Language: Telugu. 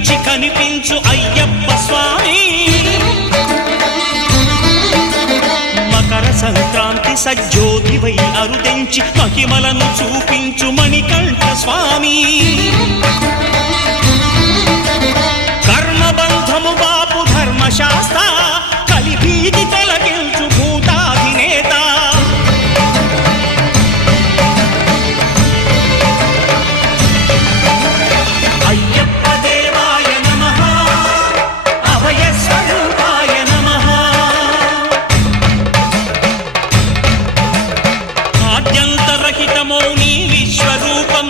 కనిపించి కనిపించు అయ్యప్ప స్వామి. మకర సంక్రాంతి సజ్జోతివై అరుదెంచి మహిమలను చూపించు మణికంఠ స్వామి. కర్మబంధము బాపు ధర్మశాస్త్ర కలిభీతి తొలగించు భూతాధినేత. అయ్యప్ప దేవాయ నమః, అభయ స్వరూపాయ నమః. ఆద్యంతరహితమౌ నీ విశ్వరూపం